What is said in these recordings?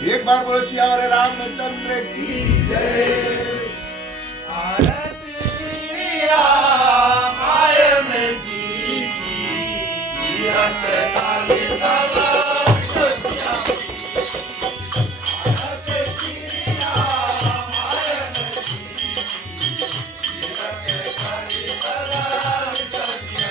एक बार बोलो सियावर रामचंद्र की जय। आरती श्री राम आए में जी की तीरथ काली सदा सत्या। आरती श्री राम आए में जी की तीरथ काली सदा सत्या।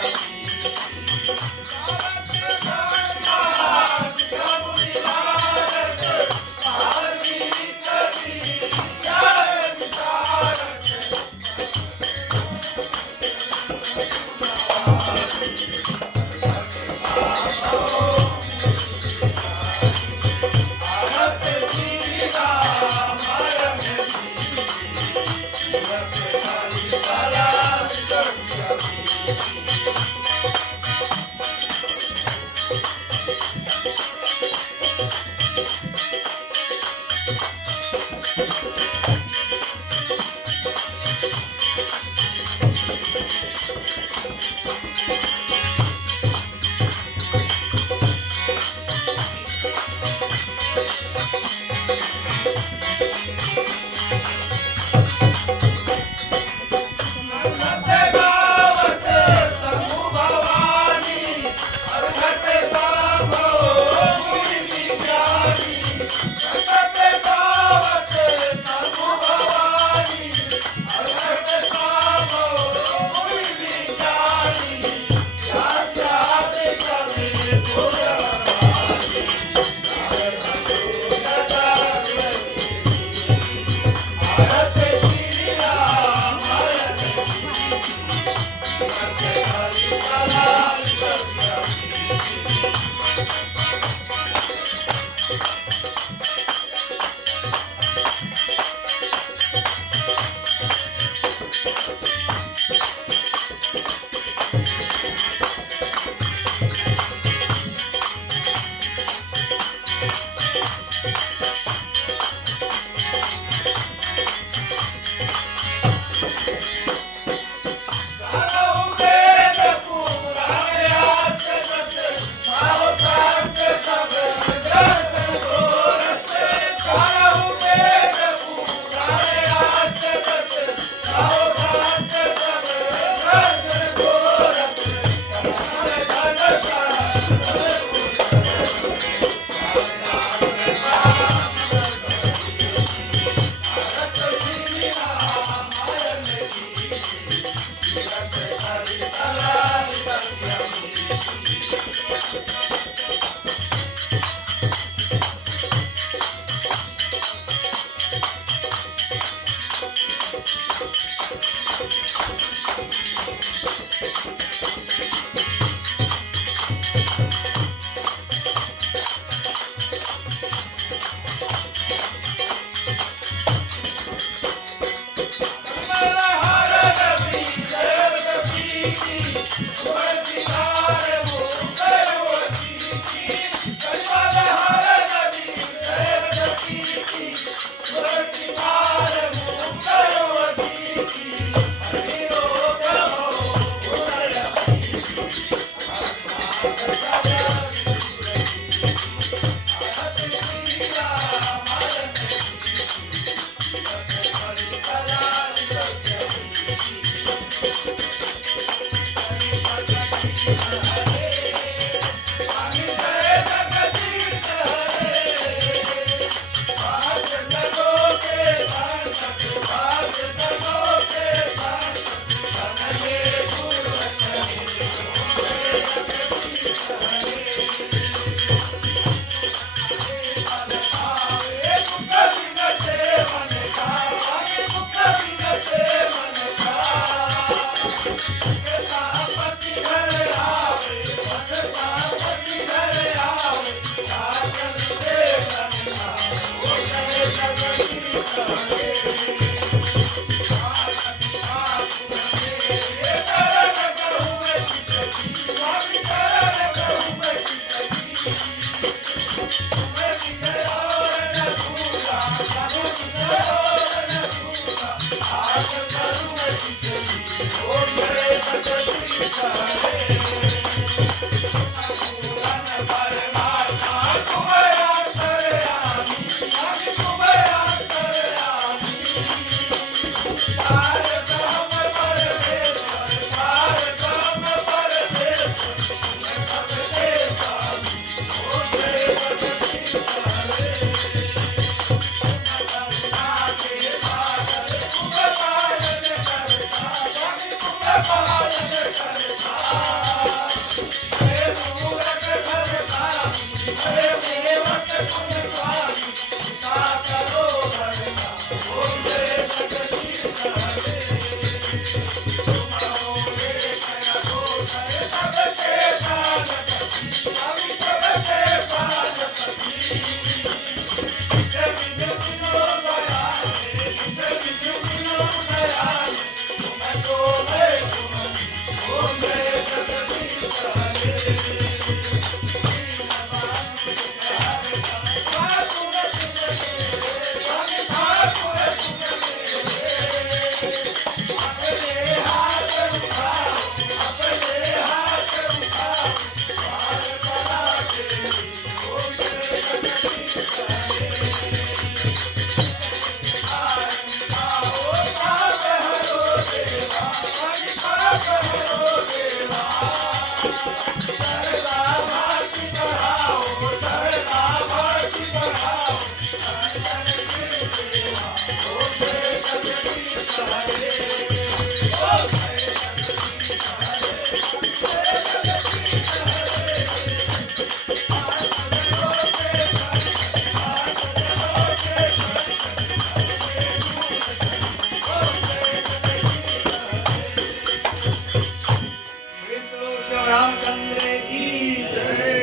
रामचंद्र की जय।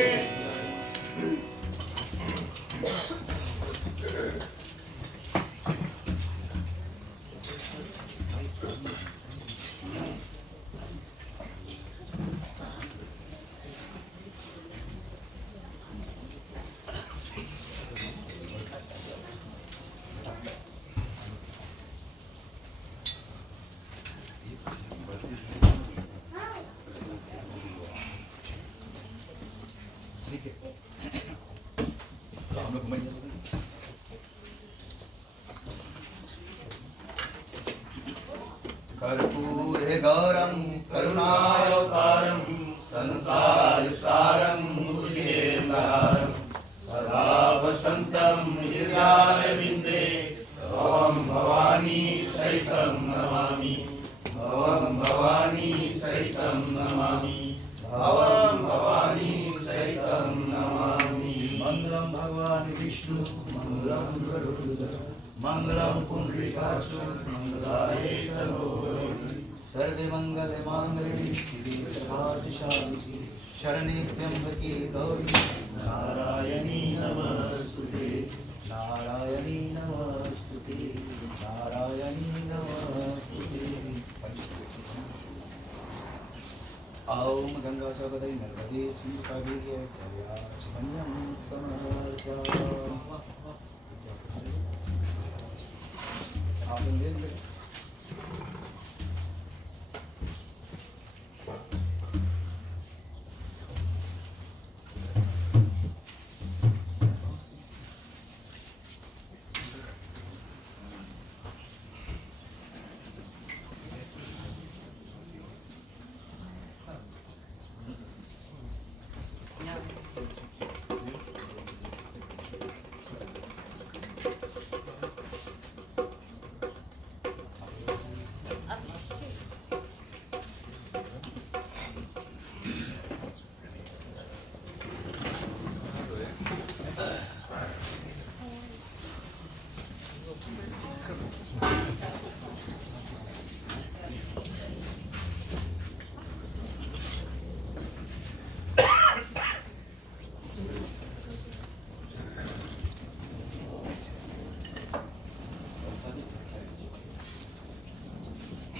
कर्पूरे गौरं करुणावतारं संसारसारं मुकुन्देन्दहारं सदा वसन्तं हृदयारविन्दे भवं भवानी सहितं नमामि भवं भवानी सहितं नमामि भवं भवानी सहितं नमामि। मङ्गलं भगवान् विष्णु मङ्गलं गरुडध्वज मंगलम पुंडरीकाक्षो मंगलाय तनो सर्वे मंगल मांगल्ये शिवे सर्वार्थ शरणे त्र्यंबके गौरी नारायणी नमस्तुते नारायणी नमस्तुते नारायणी नमस्तुते। ओम गंगा जगदे नर्मदे शिवकावेर्य जयाचमन्यं समर्पयामि। आप ले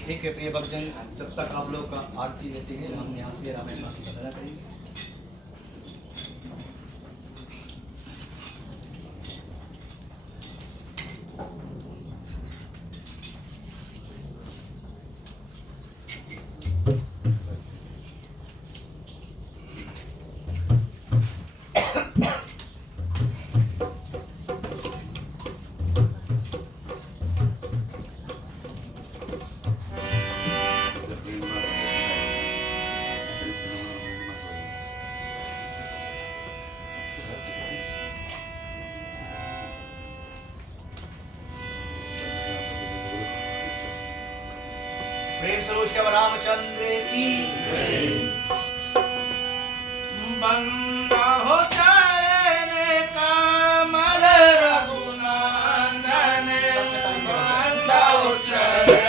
ठीक है प्रिय भक्तजन, जब तक आप लोग का आरती लेते हैं हम यहाँ से रामायण माँ की वंदना करेंगे। प्रेम स्वरूप श्री रामचंद्र की बंदा हो चरण कमल रघुनंदन बंदा हो चरण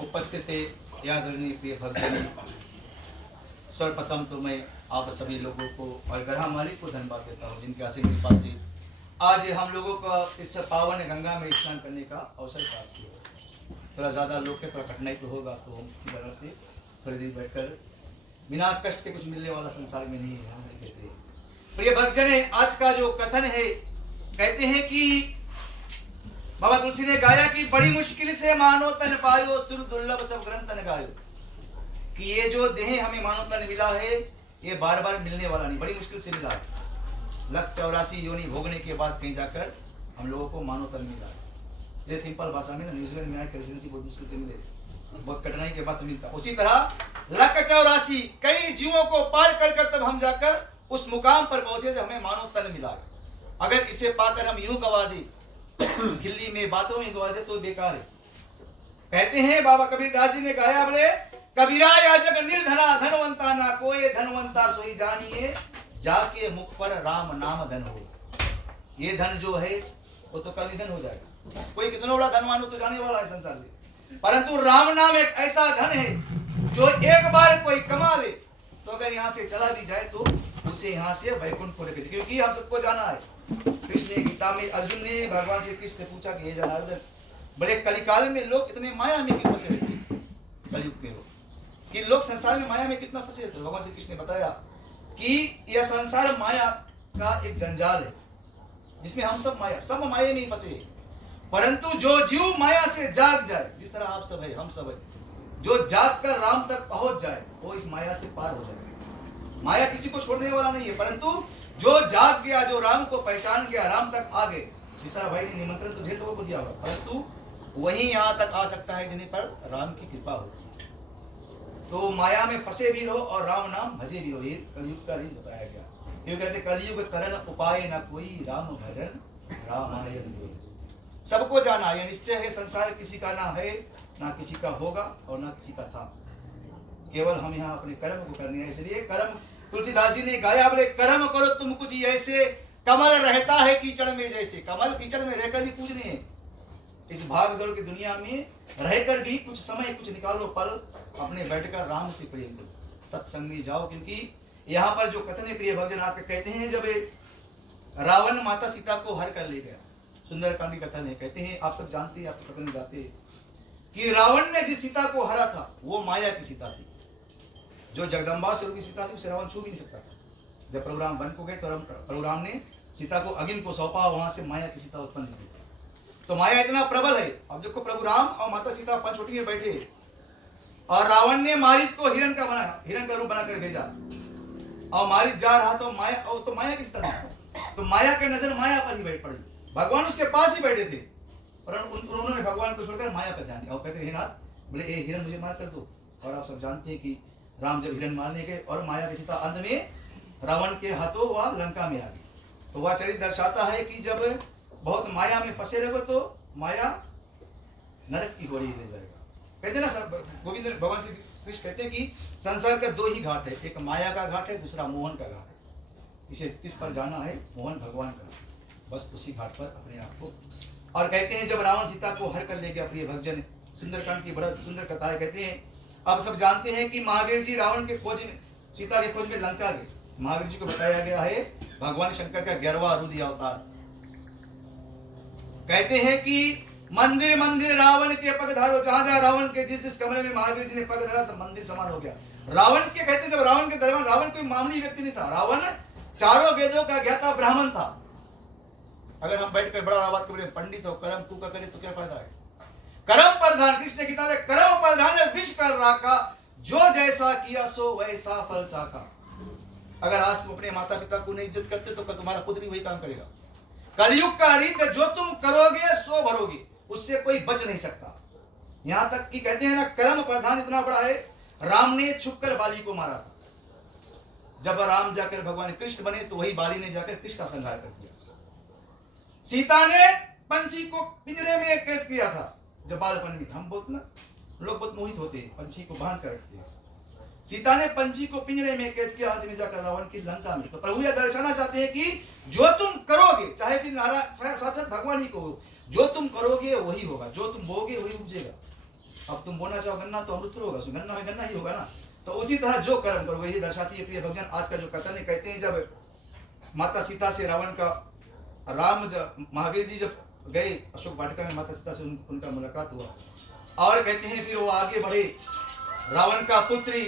उपस्थित आदरणीय प्रिय भक्तजन, सर्वप्रथम तो मैं आप सभी लोगों को और ग्रह मालिक को धन्यवाद देता हूँ जिनके आशीर्वाद मेरे पास से आज हम लोगों का इस पावन गंगा में स्नान करने का अवसर प्राप्त हुआ। थोड़ा ज़्यादा लोग के थोड़ा कठिनाई तो होगा, तो हम इसी तरह से थोड़ी देर बैठकर बिना कष्ट के कुछ मिलने वाला संसार में नहीं है, हम नहीं कहते। प्रिय भक्तजन, आज का जो कथन है, कहते हैं कि बाबा तुलसी ने गाया कि बड़ी मुश्किल से मानो तन पायो, सुर दुर्लभ सब ग्रंथ तन गायो। कि ये जो देह हमें मानव तन मिला है, ये बार बार मिलने वाला नहीं, बड़ी मुश्किल से मिला है। 184 योनि भोगने के बाद कहीं जाकर हम लोगों को मानव तन मिला है। ये सिंपल भाषा में ना, न्यूजीलैंड में आए प्रेसिडेंसी बहुत मुश्किल से मिले, बहुत कठिनाई के बाद मिलता। उसी तरह 184 कई जीवों को पार कर तब हम जाकर उस मुकाम पर पहुंचे जब हमें मानव तन मिला। अगर इसे पाकर हम यूं गवा दे, खिल्ली में बातों में गवा दे, तो बेकार है। कहते हैं बाबा कबीरदास जी ने गाया, बोले कबीरा याजक निर्धना धनवंता ना कोई, धनवंता सोई जानिए जाके मुख पर राम नाम धन हो। ये धन जो है वो तो कल निधन हो जाएगा। कोई कितना बड़ा धनवान हो तो जाने वाला है संसार से, परंतु राम नाम एक ऐसा धन है जो एक बार कोई कमा ले तो अगर यहाँ से चला भी जाए तो उसे यहाँ से वैकुंठ को लेकर, क्योंकि हम सबको जाना है। कृष्ण ने गीता में, अर्जुन ने भगवान श्री कृष्ण से पूछा कि हे जनार्दन, बड़े कलिकाल में लोग इतने माया में क्यों फंसे रहते हैं? कलयुग के लोग कि लोग संसार में माया में कितना फंसे रहते हैं। भगवान श्री कृष्ण ने बताया कि यह संसार माया का एक जंजाल है जिसमें हम सब माया में ही फंसे। परंतु जो जीव माया से जाग जाए, जिस तरह आप सब है, हम सब है, जो जाग कर राम तक पहुंच जाए वो इस माया से पार हो जाएगा। माया किसी को छोड़ने वाला नहीं है, परंतु जो जाग गया, जो राम को पहचान गया, राम तक आ गए। जिस तरह भाई ने निमंत्रण तो ढेर लोगों को दिया होगा, परंतु वही यहाँ तक आ सकता है जिन्हें पर राम की कृपा होती है। तो माया में फंसे भी रहो और राम नाम भजे भी रहो, ये कलयुग का रीत बताया गया। क्यों कहते कलयुग तरन उपाय न कोई, राम भजन रामायण दो। सबको जाना यह निश्चय है, संसार किसी का ना है, ना किसी का होगा और ना किसी का था। केवल हम यहाँ अपने कर्म को करने हैं। इसलिए कर्म, तुलसीदास जी ने गाया, बोले कर्म करो तुम कुछ ऐसे, कमल रहता है कीचड़ में जैसे। कमल कीचड़ में रहकर भी पूजने हैं। इस भाग दौड़ की दुनिया में रहकर भी कुछ समय, कुछ निकालो पल, अपने बैठकर राम से प्रेम करो, सत्संग में जाओ। क्योंकि यहाँ पर जो कथन है प्रिय भक्तजन आपके कहते हैं, जब रावण माता सीता को हर कर ले गया, सुंदरकांड की कथन है। कहते हैं आप सब जानते हैं, आप कथन में जाते हैं कि रावण ने जिस सीता को हरा था वो माया की सीता थी। जो जगदम्बा स्वरूप की सीता थी उसे रावण छू भी नहीं सकता था। जब प्रभु राम वन को गए तो प्रभु राम ने सीता को अग्नि को सौंपा, वहां से माया की सीता उत्पन्न हुई। तो माया इतना प्रबल है। अब देखो प्रभु राम और माता सीता पंचवटी में बैठे और रावण ने मारीच को हिरण का रूप बनाकर भेजा और मारीच जा रहा तो माया किस तरह, तो माया के नजर माया पर ही बैठ पड़ी। भगवान उसके पास ही बैठे थे और उन्होंने भगवान को छोड़कर माया पर ध्यान दिया और कहते हे नाथ, बोले ए हिरण मुझे मार कर दो। और आप सब जानते हैं कि राम जब हिरण मारने गए और माया की सीता अंत में रावण के हाथों वह लंका में आ गई। तो वह चरित्र दर्शाता है कि जब बहुत माया में फंसे रहोगे तो माया नरक की घोड़ी ले जाएगा। कहते ना सब गोविंद भगवान श्री कृष्ण कहते हैं कि संसार का दो ही घाट है, एक माया का घाट है, दूसरा मोहन का घाट है। इसे किस पर जाना है? मोहन भगवान का, बस उसी घाट पर अपने आप को। और कहते हैं जब रावण सीता को हर कर ले गया, प्रिय भक्तजन, सुंदरकांड की बड़ा सुंदर कथा है। कहते हैं अब सब जानते हैं कि महावीर जी रावण के खोज, सीता के खोज में लंका गए। महावीर जी को बताया गया है भगवान शंकर का 11वां रुद्र अवतार। कहते हैं कि मंदिर मंदिर रावण के पग धारो, जहां जहां रावण के जिस कमरे में महावीर जी ने पग धरा सब मंदिर समान हो गया। रावण के कहते जब रावण के दरबार, रावण कोई मामूली व्यक्ति नहीं था, रावण चारों वेदों का ज्ञाता ब्राह्मण था। अगर हम बैठकर बड़ा बात करें पंडित हो कर्म तू का करे तो क्या फायदा है? कर्म प्रधान, कृष्ण गीता में कर्म प्रधान विष कर राका, जो जैसा किया सो वैसा फल चाका। अगर आज तुम अपने माता पिता को नहीं इज्जत करते तो तुम्हारा पुत्र ही वही काम करेगा। कलयुग का रीत जो तुम करोगे सो भरोगे, उससे कोई बच नहीं सकता। यहां तक कि कहते हैं ना, कर्म प्रधान इतना बड़ा है, राम ने छुपकर बाली को मारा था। जब राम जाकर भगवान कृष्ण बने तो वही बाली ने जाकर कृष्ण का संहार कर दिया। सीता ने पंछी को पिंजरे में कैद किया था जब बालपन में। हम बहुत ना लोग बहुत मोहित होते हैं, पंछी को बांध कर रखते हैं। सीता ने पंछी को पिंजरे में कैद किया, अंत में जाकर रावण की लंका में। तो प्रभु यह दर्शाना चाहते हैं कि जो तुम करोगे, चाहे फिर नारायण साक्षात भगवान ही को, जो तुम करोगे वही होगा, जो तुम बोगे वही उपजेगा। अब तुम बोना चाहो गन्ना तो अमृत होगा, गन्ना है गन्ना ही होगा ना। तो उसी तरह जो कर्म करोगे ये दर्शाती है प्रिय भक्तजन। आज का जो कथन है, कहते हैं जब माता सीता से रावण का, राम जब महावीर जी जब गए अशोक वाटिका में, माता सीता से उनका मुलाकात हुआ, और कहते हैं फिर वो आगे बढ़े, रावण का पुत्री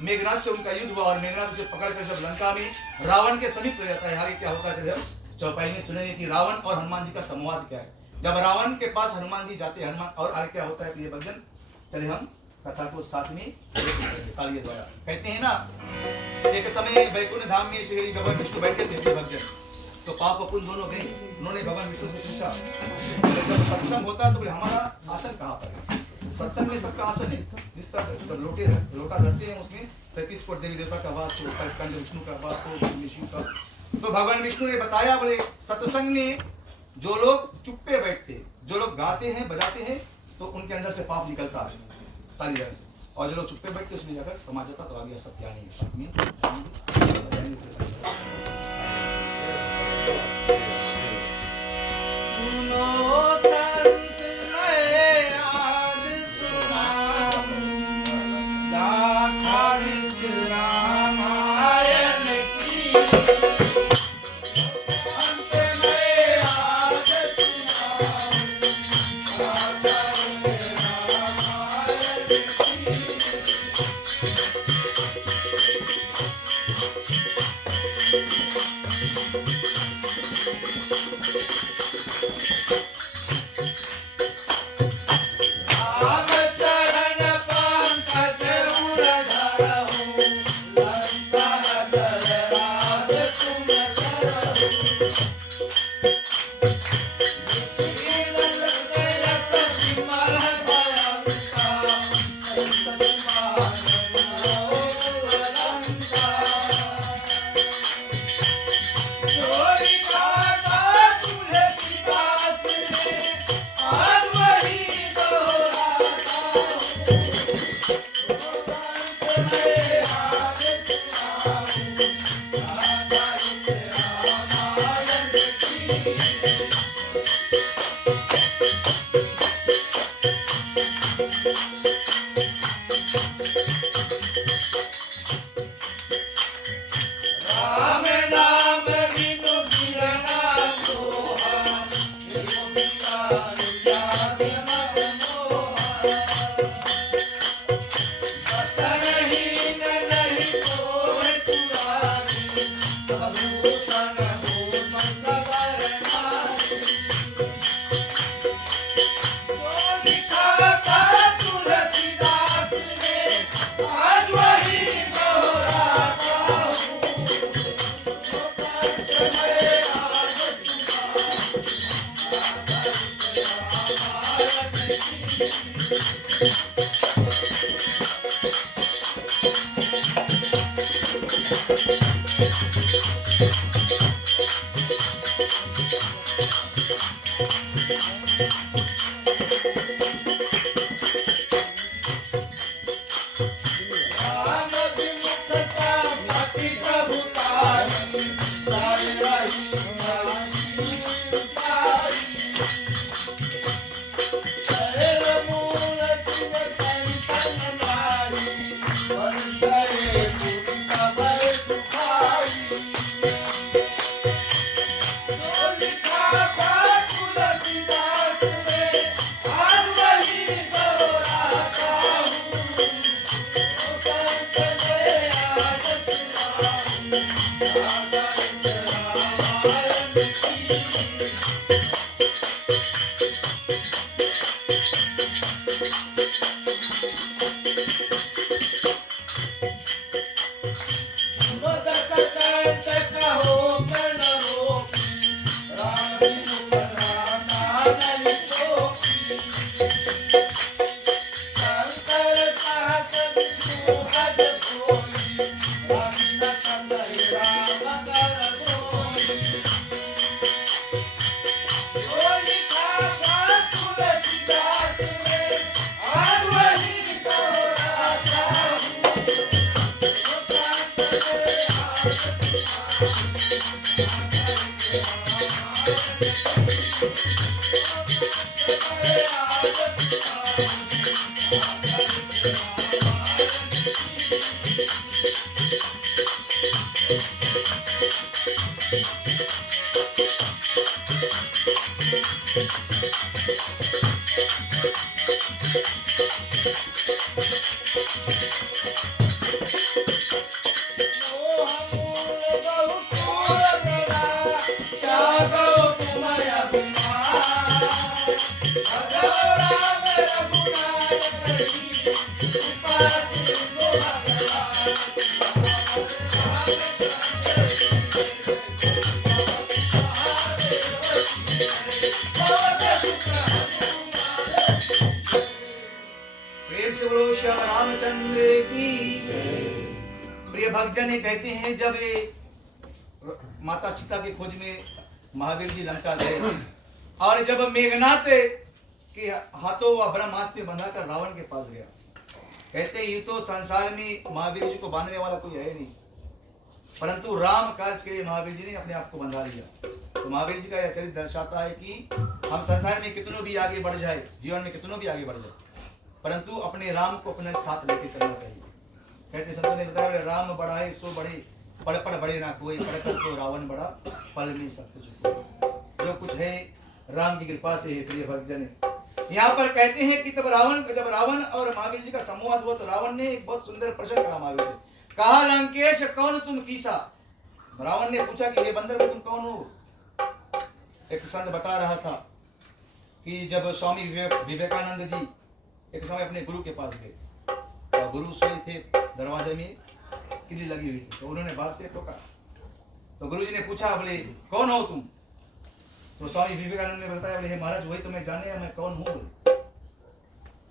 मेघनाथ से उनका युद्ध हुआ, और मेघनाथ उसे पकड़कर जब लंका में रावण के समीप ले जाता है, आगे क्या होता है चले हम चौपाई में सुनेंगे कि रावण और हनुमान जी का संवाद क्या है। जब रावण के पास हनुमान जी जाते हैं, हनुमान, और आगे क्या होता है प्रिय भक्तजन, चले हम कथा को साथ में तालियों द्वारा। कहते हैं ना, एक समय वैकुंठ धाम में श्री भगवान विष्णु बैठे थे प्रिय भक्तजन, तो पाप अपुन दोनों गए। उन्होंने भगवान विष्णु से पूछा, जब सत्संग होता है तो बोले हमारा आसन कहाँ पर है? सत्संग में सबका आसन है, जिस तरह जब लोटा धरते हैं उसमें 33 कोटि देवी देवता का वास हो, कंठ विष्णु का वास हो, शिव का। तो भगवान विष्णु ने बताया, बोले सत्संग में जो लोग चुप्पे बैठते, जो लोग गाते हैं बजाते हैं, तो उनके अंदर से पाप निकलता है ताली बजाने से, और जो लोग चुप्पे बैठते उसमें जाकर समा जाता। तो आगे सब ज्ञानी है साथ में। सुनो संत मैं आज सुनाऊं, दातारिक रामायण की। संत मैं आज सुनाऊं, दातारिक रामायण प्रेम से बोलो श्याम रामचंद्र की। प्रिय भक्तजन ये कहते हैं जब ये माता सीता की खोज में महावीर जी लंका गए और जब मेघनाथ के हाथों व ब्रह्मास्त्र में बंधा कर रावण के पास गया, कहते हैं ये तो संसार में महावीर जी को बांधने वाला कोई है नहीं, परंतु राम कार्य के लिए महावीर जी ने अपने आप को बंधा लिया। तो महावीर जी का यह चरित्र दर्शाता है कि हम संसार में कितनों भी आगे बढ़ जाए, जीवन में कितनों भी आगे बढ़ जाए, परंतु अपने राम को अपने साथ लेके चलना चाहिए। कहते संतों ने बताया राम बढ़ाए सो बढ़े, पढ़ पढ़ बढ़े ना कोई, पढ़कर तो रावण बड़ा पल में सब कुछ। जो कुछ है राम की कृपा से है। प्रिय भक्तजन यहाँ पर कहते हैं कि जब रावण और महावीर जी का संवाद हुआ तो रावण ने एक बहुत सुंदर प्रश्न करा महावीर से, कहा लंकेश कौन तुम कीसा। रावण ने पूछा कि हे बंदर तुम कौन हो। एक संत बता रहा था कि जब स्वामी विवेकानंद जी एक समय अपने गुरु के पास गए और गुरु सोए थे, दरवाजे में किल्ली लगी हुई थी, तो उन्होंने बाहर से टोका। तो गुरु जी ने पूछा बोले कौन हो तुम। तो स्वामी विवेकानंद ने बताया बोले हे महाराज वही तुम्हें जाने मैं कौन हूँ।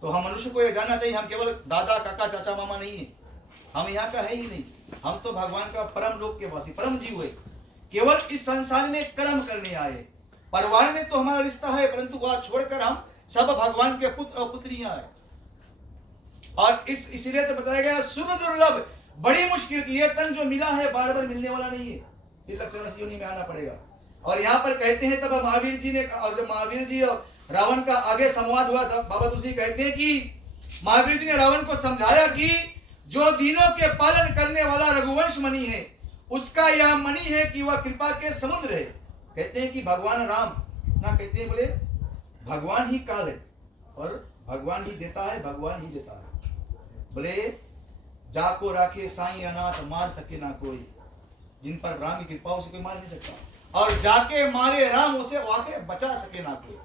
तो हम मनुष्य को यह जानना चाहिए हम केवल दादा काका चाचा मामा नहीं है, हम यहाँ का है ही नहीं, हम तो भगवान का परम लोक के वासी परम जीव है। केवल इस संसार में कर्म करने आए, परिवार में तो हमारा रिश्ता है, परंतु वह छोड़कर हम सब भगवान के पुत्र और पुत्रियां हैं। और इसीलिए तो बताया गया सुर दुर्लभ बड़ी मुश्किल की यह तन जो मिला है बार बार मिलने वाला नहीं है, फिर लक्षण योनि में आना पड़ेगा। और यहाँ पर कहते हैं तब महावीर जी ने, और जब महावीर जी और रावण का आगे संवाद हुआ था, बाबा तुलसी कहते हैं कि महावीर जी ने रावण को समझाया कि जो दीनों के पालन करने वाला रघुवंश मणि है उसका यह मणि है कि वह कृपा के समुद्र है। कहते हैं कि भगवान राम ना कहते हैं बोले भगवान ही काल है और भगवान ही देता है, भगवान ही देता है। बोले जाको राखे साईं अनाथ मार सके ना कोई, जिन पर राम की कृपा उसे कोई मार नहीं सकता, और जाके मारे राम उसे वाके बचा सके ना कोई,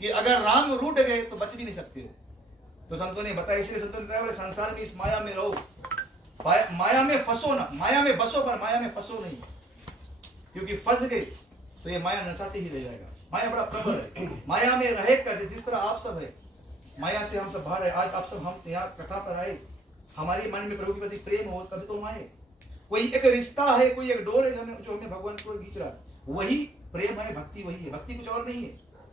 कि अगर राम रूठ गए तो बच भी नहीं सकते हो। तो संतों ने बताया, इसलिए संतों ने बताया बोले संसार में इस माया में रहो, माया में फंसो ना, माया में बसो पर माया में फंसो नहीं, क्योंकि फंस गए तो ये माया नचाते ही रह जाएगा। माया बड़ा प्रबल है, माया में रहे कर जिस तरह आप सब है, माया से हम सब बाहर है। आज आप सब हम यहाँ कथा पर आए, हमारे मन में प्रभु के प्रति प्रेम हो तभी तो हम आए। कोई एक रिश्ता है, कोई एक डोर है जो हमें भगवान की ओर खींच रहा है, वही प्रेम है, भक्ति वही है। भक्ति कुछ और नहीं है।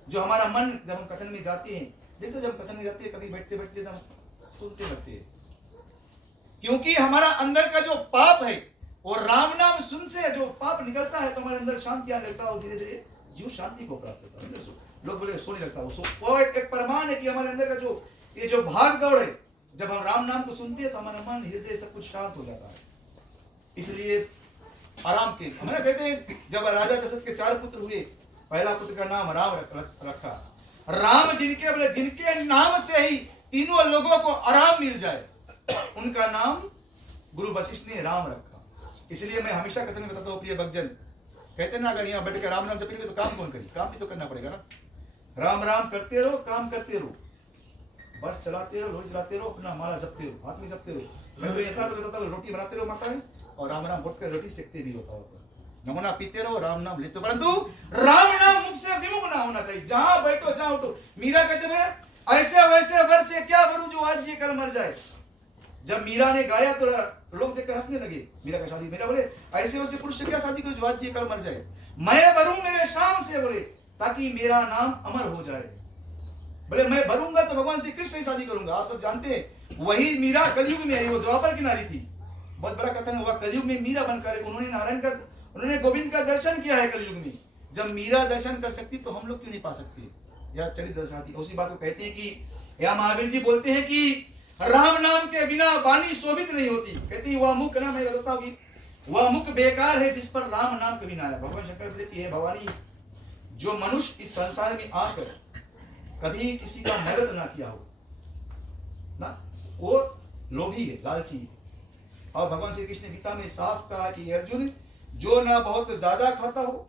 जो हमारा मन जब हम कथन में जाते हैं, देखो जब कथन में जाते हैं कभी बैठते बैठते हम सुनते लगते हैं, क्योंकि हमारा अंदर का जो पाप है और राम नाम सुन से जो पाप निकलता है तो हमारे अंदर शांति आने लगता है और धीरे धीरे जीव शांति को प्राप्त होता है। लोग बोले सोने लगता है वो एक प्रमाण है कि हमारे अंदर का जो ये जो भाग दौड़ है, जब हम राम नाम को सुनते हैं तो हमारा मन हृदय सब कुछ शांत हो जाता है। इसलिए आराम के हमारे कहते हैं जब राजा दशरथ के 4 पुत्र हुए, पहला पुत्र का नाम राम रखा। राम जिनके बोले जिनके नाम से ही तीनों लोगों को आराम मिल जाए, उनका नाम गुरु वशिष्ठ ने राम रखा। इसलिए मैं हमेशा कथन में बताता हूँ प्रिय भक्तजन, कहते ना अगर यहाँ बैठ कर राम नाम जपेंगे तो काम कौन करेगी, काम भी तो करना पड़ेगा ना। राम राम करते रहो, काम करते रहो, बस चलाते रहो, लोरी चलाते रहो, अपना माला जपते रहो, हाथ में जपते रहो। मैं तो इतना तो बताता हूँ रोटी बनाते रहो माता है और राम राम बोल कर रोटी सेकते भी होता होगा। नमूना पीते रहो, राम नाम लेते, परंतु राम नाम मुख से विमुख ना होना चाहिए। जहां बैठो जहां उठो। मीरा कहते हैं ऐसे वैसे वर से क्या करूं जो आज ये कल मर जाए। जब मीरा ने गाया तो लोग देखकर हंसने लगे। मीरा का शादी, मीरा बोले ऐसे वैसे पुरुष से क्या शादी करूं जो आज ये कल मर जाए। मैं भरूं मेरे शाम से, बोले ताकि मेरा नाम अमर हो जाए। बोले मैं भरूंगा तो भगवान श्री कृष्ण से शादी करूंगा। आप सब जानते हैं वही मीरा कलयुग में आई, वो द्वापर की नारी थी। बहुत बड़ा कथन हुआ कलयुग में मीरा बनकर उन्होंने गोविंद का दर्शन किया है कलयुग में। जब मीरा दर्शन कर सकती तो हम लोग क्यों नहीं पा सकते। या चरित्र दर्शाती। उसी बात को कहते हैं कि या महावीर जी बोलते हैं कि राम नाम के बिना वाणी शोभित नहीं होती। कहती है वह मुख ना, मैं बताता हूँ वह मुख बेकार है जिस पर राम नाम कभी ना आया। भगवान शंकर बोलते हैं भवानी, जो मनुष्य इस संसार में आकर कभी किसी का मदद ना किया हो ना, वो लोभी है, लालची है। और भगवान श्री कृष्ण गीता में साफ कहा कि अर्जुन, जो ना बहुत ज्यादा खाता हो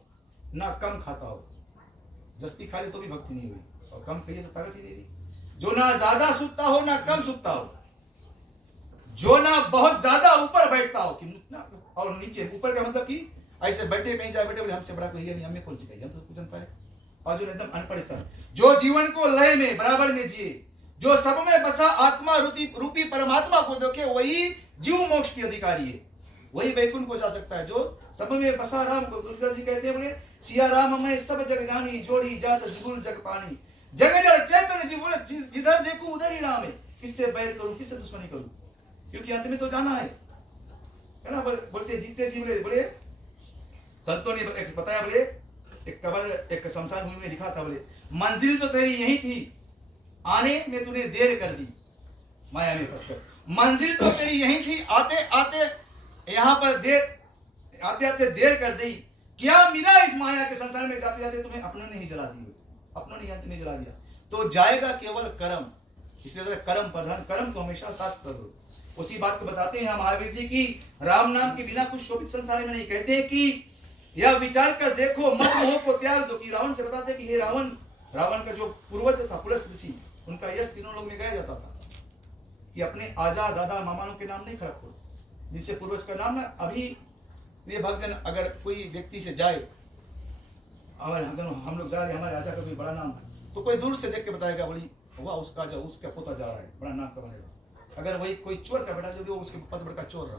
ना कम खाता हो, जस्ती खा ले तो भी भक्ति नहीं हुई, और कम खाइए तो ताकत ही नहीं रही। जो ना ज्यादा सुखता हो ना कम सुखता हो, जो ना बहुत ज्यादा ऊपर बैठता हो कि ना, और नीचे। ऊपर का मतलब कि ऐसे बैठे कहीं जाए, बैठे बोले हमसे बड़ा कोई है नहीं, हमें कौन सिखाई, हम तो सब कुछ जानता है। और जो एकदम अनपढ़ स्थान, जो जीवन को लय में बराबर में जिए, जो सब में बसा आत्मा रूपी परमात्मा को देखे, वही जीव मोक्ष की अधिकारी है, वही वैकुंठ को जा सकता है। जो सब में बसा राम को, तुलसीदास जी कहते हैं बोले सिया राम मैं सब जग जानी, जोड़ी जात जुगुल जग पानी, जग जड़ चैतन्य जी, बोले जिधर देखूं उधर ही राम है, किससे बैर करूं किससे दुश्मनी करूं, क्योंकि अंत में तो जाना है ना। बोलते जीते जी बोले संतों ने बताया, बोले एक कब्र एक शमशान भूमि में लिखा था, बोले मंजिल तो तेरी यही थी, आने में तूने देर कर दी माया में फंसकर। मंजिल तो तेरी यही थी, आते आते यहाँ पर देर कर दी। क्या मिला इस माया के संसार में जाते जाते तुम्हें अपनों ने ही जला दी, अपनों ने जला दिया तो जाएगा केवल कर्म। इसलिए कर्म प्रधान, कर्म को हमेशा साथ कर दो। उसी बात को बताते हैं महावीर जी की राम नाम के बिना कुछ शोभित संसार में नहीं। कहते हैं कि यह विचार कर देखो, मत मोह को त्याग दो। कि रावण से बताते कि हे रावण, रावण का जो पूर्वज था पुलस्त ऋषि, उनका यश तीनों लोग में गाया जाता था कि अपने आजा दादा मामानों के नाम नहीं खराब करो, जिससे पूर्वज का नाम ना। अभी ये भक्तजन अगर कोई व्यक्ति से जाए, और हम लोग जा रहे हैं, हमारे आजा का कोई बड़ा नाम है, तो कोई दूर से देख के बताएगा बोली हुआ उसका जो उसका पोता जा रहा है, बड़ा नाम कमाएगा। अगर वही कोई चोर का बेटा जो भी उसके पद बड़का चोर रहा,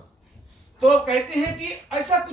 तो कहते हैं कि ऐसा